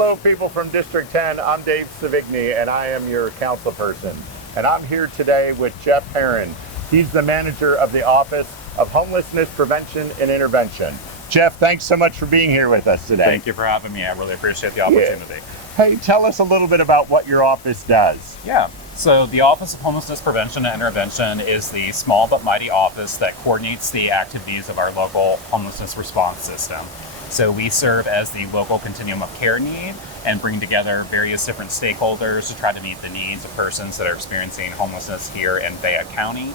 Hello, people from District 10. I'm Dave Sevigny, and I am your council person. And I'm here today with Jeff Herron. He's the manager of the Office of Homelessness Prevention and Intervention. Jeff, thanks so much for being here with us today. Thank you for having me. I really appreciate the opportunity. Yeah. Hey, tell us a little bit about what your office does. Yeah. So the Office of Homelessness Prevention and Intervention is the small but mighty office that coordinates the activities of our local homelessness response system. So we serve as the local continuum of care need and bring together various different stakeholders to try to meet the needs of persons that are experiencing homelessness here in Fayette County.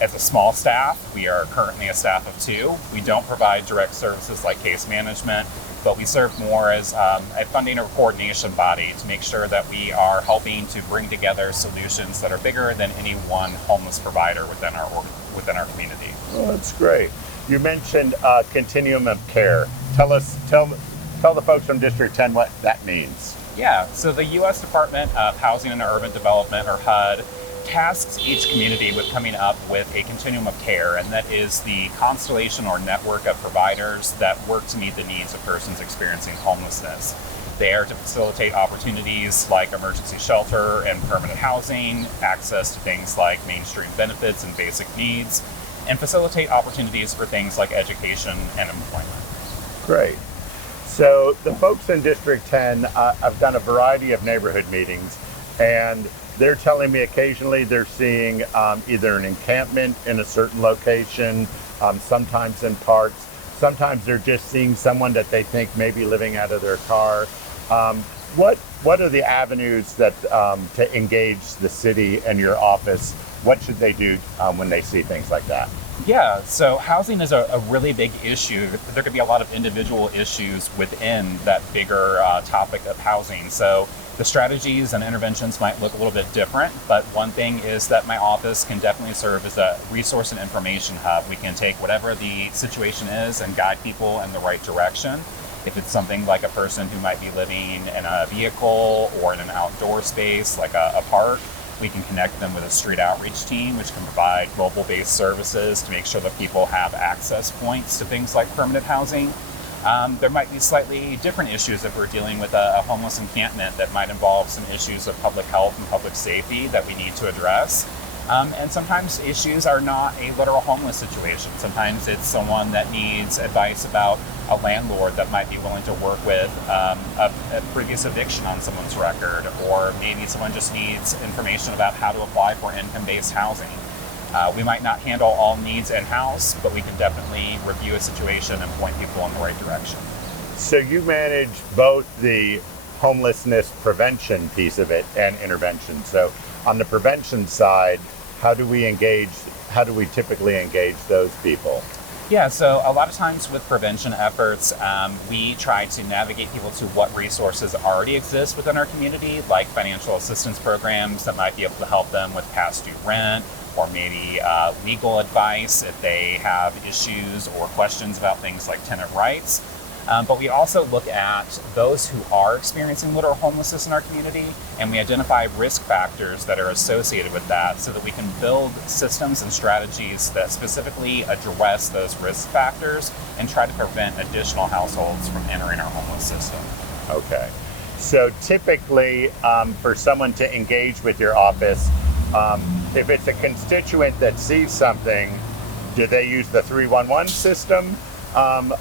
As a small staff, we are currently a staff of 2. We don't provide direct services like case management, but we serve more as a funding or coordination body to make sure that we are helping to bring together solutions that are bigger than any one homeless provider within our community. Well, that's great. You mentioned continuum of care. Tell the folks from District 10 what that means. Yeah, so the U.S. Department of Housing and Urban Development, or HUD, tasks each community with coming up with a continuum of care, and that is the constellation or network of providers that work to meet the needs of persons experiencing homelessness. They are to facilitate opportunities like emergency shelter and permanent housing, access to things like mainstream benefits and basic needs, and facilitate opportunities for things like education and employment. Great. So the folks in District 10, I've done a variety of neighborhood meetings, and they're telling me occasionally they're seeing either an encampment in a certain location, sometimes in parks. Sometimes they're just seeing someone that they think may be living out of their car. What are the avenues that to engage the city and your office? What should they do when they see things like that? Yeah, so housing is a really big issue. There could be a lot of individual issues within that bigger topic of housing. So the strategies and interventions might look a little bit different, but one thing is that my office can definitely serve as a resource and information hub. We can take whatever the situation is and guide people in the right direction. If it's something like a person who might be living in a vehicle or in an outdoor space like a park, we can connect them with a street outreach team, which can provide mobile-based services to make sure that people have access points to things like permanent housing. There might be slightly different issues if we're dealing with a homeless encampment that might involve some issues of public health and public safety that we need to address. And sometimes issues are not a literal homeless situation. Sometimes it's someone that needs advice about a landlord that might be willing to work with a previous eviction on someone's record, or maybe someone just needs information about how to apply for income-based housing. We might not handle all needs in-house, but we can definitely review a situation and point people in the right direction. So you manage both the homelessness prevention piece of it and intervention. So on the prevention side, how do we typically engage those people? Yeah, so a lot of times with prevention efforts, we try to navigate people to what resources already exist within our community, like financial assistance programs that might be able to help them with past due rent, or maybe legal advice if they have issues or questions about things like tenant rights. But we also look at those who are experiencing literal homelessness in our community, and we identify risk factors that are associated with that so that we can build systems and strategies that specifically address those risk factors and try to prevent additional households from entering our homeless system. Okay. So typically, for someone to engage with your office, if it's a constituent that sees something, do they use the 311 system?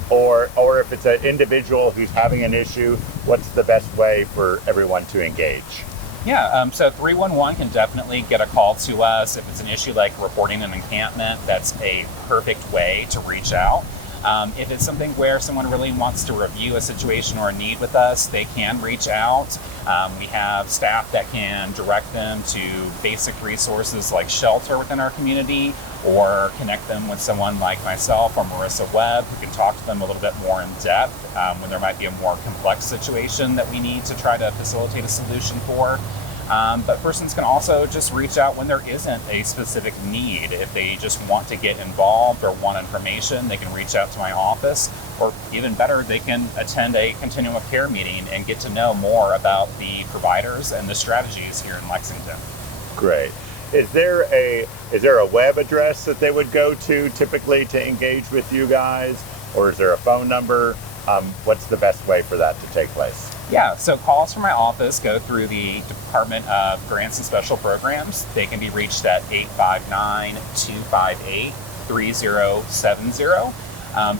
Or if it's an individual who's having an issue, what's the best way for everyone to engage? Yeah, so 311 can definitely get a call to us. If it's an issue like reporting an encampment, that's a perfect way to reach out. If it's something where someone really wants to review a situation or a need with us, they can reach out. We have staff that can direct them to basic resources like shelter within our community, or connect them with someone like myself or Marissa Webb, who can talk to them a little bit more in depth when there might be a more complex situation that we need to try to facilitate a solution for. But persons can also just reach out when there isn't a specific need. If they just want to get involved or want information, they can reach out to my office, or even better, they can attend a continuum of care meeting and get to know more about the providers and the strategies here in Lexington. Great. Is there a web address that they would go to typically to engage with you guys, or is there a phone number? What's the best way for that to take place? Yeah, so calls from my office go through the Department of Grants and Special Programs. They can be reached at 859-258-3070.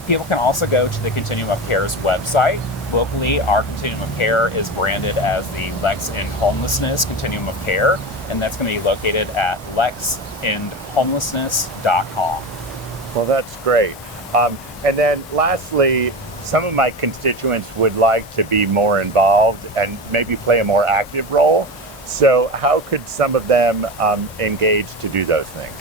People can also go to the Continuum of Care's website. Locally, our Continuum of Care is branded as the Lex End Homelessness Continuum of Care, and that's going to be located at lexendhomelessness.com. Well, that's great. And then lastly, some of my constituents would like to be more involved and maybe play a more active role. So how could some of them engage to do those things?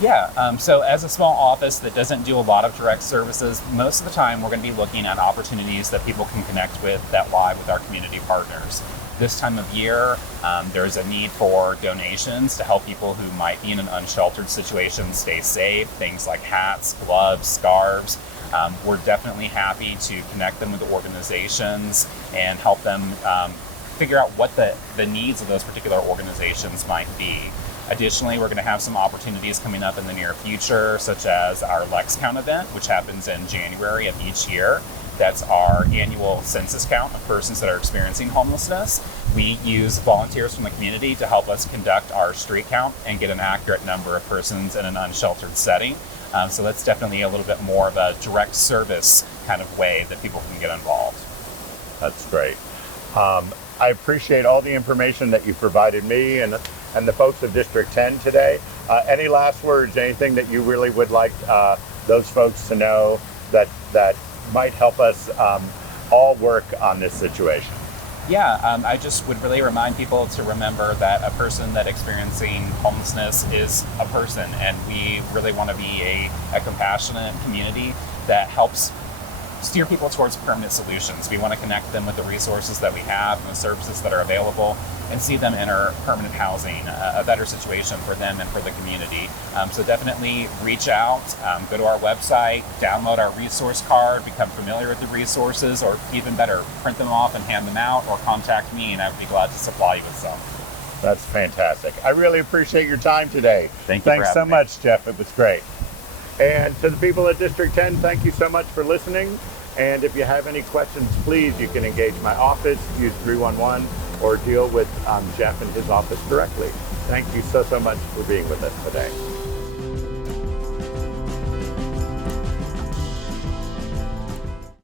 Yeah, so as a small office that doesn't do a lot of direct services, most of the time we're going to be looking at opportunities that people can connect with that lie with our community partners. This time of year, there's a need for donations to help people who might be in an unsheltered situation stay safe, things like hats, gloves, scarves. We're definitely happy to connect them with organizations and help them figure out what the needs of those particular organizations might be. Additionally, we're going to have some opportunities coming up in the near future, such as our Lex Count event, which happens in January of each year. That's our annual census count of persons that are experiencing homelessness. We use volunteers from the community to help us conduct our street count and get an accurate number of persons in an unsheltered setting. So that's definitely a little bit more of a direct service kind of way that people can get involved. That's great. I appreciate all the information that you provided me and the folks of District 10 today. Any last words, anything that you really would like those folks to know that might help us all work on this situation? Yeah, I just would really remind people to remember that a person that experiencing homelessness is a person, and we really want to be a compassionate community that helps steer people towards permanent solutions. We want to connect them with the resources that we have and the services that are available and see them enter permanent housing, a better situation for them and for the community. So definitely reach out, go to our website, download our resource card, become familiar with the resources, or even better, print them off and hand them out, or contact me and I would be glad to supply you with some. That's fantastic. I really appreciate your time today. Thank you. Thanks so much, Jeff. It was great. And to the people at District 10, thank you so much for listening. And if you have any questions, please, you can engage my office, use 311, or deal with Jeff and his office directly. Thank you so much for being with us today.